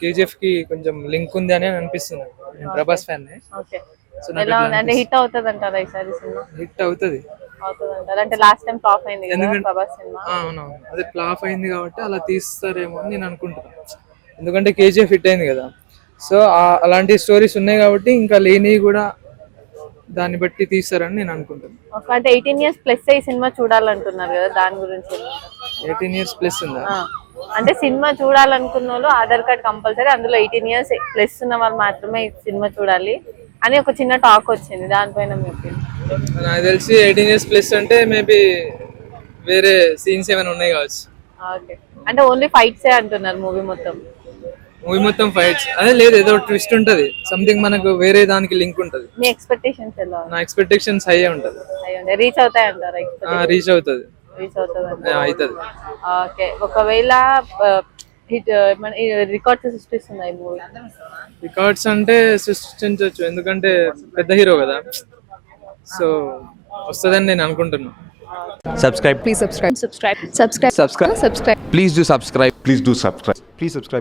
KGF కి కొంచెం link ఉంది అని అనిపిస్తుంది నాకు. నేను ప్రభాస్ ఫ్యాన్. ఓకే. సో నాకు ఎలా అట్లా ఉంది అంటే హిట్ అవుతుంది అంటారా ఈసారి సినిమా? హిట్ అవుతుంది. అవుతుంది అంటారా? అంటే లాస్ట్ టైం ఫ్లాప్ అయింది కదా ఎందుకంటే ప్రభాస్ సినిమా. అవునవును, అదే ఫ్లాప్ అయింది కాబట్టి అలా తీస్తారేమో అని నేను అనుకుంటున్నాను. ఎందుకంటే కేజీఎఫ్ హిట్ అయింది కదా. సో అలాంటి స్టోరీస్ ఉన్నాయి కాబట్టి ఇంకా లేనివి కూడా దాన్ని బట్టి తీస్తారని నేను అనుకుంటున్నాను. ఒక అంటే 18 ఇయర్స్ ప్లస్ ఈ సినిమా చూడాలంటున్నారు కదా, దాని గురించి ఏమంటారు? 18 ఇయర్స్ ప్లస్ ఉందా? ఆ, అంటే సినిమా చూడాలనుకున్న వాళ్ళు ఆధార్ కార్డ్ కంపల్సరీ, అందులో 18 ఇయర్స్ ప్లస్ ఉన్న వాళ్ళు మాత్రమే ఈ సినిమా చూడాలి అని ఒక చిన్న టాక్ వచ్చింది. దానిపైన మీ opinion? నాకు తెలిసి 18 ఇయర్స్ ప్లస్ అంటే మేబీ వేరే సీన్స్ ఏమైనా ఉన్నాయి కావచ్చు. ఓకే. అంటే ఓన్లీ ఫైట్సే అంటున్నారు మూవీ మొత్తం. మూవీ మొత్తం ఫైట్స్ అదే లేదు, ఏదో ట్విస్ట్ ఉంటది, సంథింగ్ మనకు వేరే దానికి లింక్ ఉంటది. మీ ఎక్స్పెక్టేషన్స్ ఎలా నా ఎక్స్పెక్టేషన్స్ హై ఉంటది. ఉన్నాయి? రీచ్ అవుతాయి అంటారా? రీచ్ అవుతుంది. రీచ్ అవుతుంది అవుతుంది. ఓకే. ఒకవేళ హిట్ రికార్డ్స్ సృష్టిస్తుంది ఈ మూవీ. రికార్డ్స్ అంటే సృష్టించవచ్చు, ఎందుకంటే పెద్ద హీరో కదా. సో వస్తుందని నేను అనుకుంటున్నాను. Subscribe. Please subscribe. Subscribe. Subscribe. Please do subscribe. Please do subscribe. Please subscribe.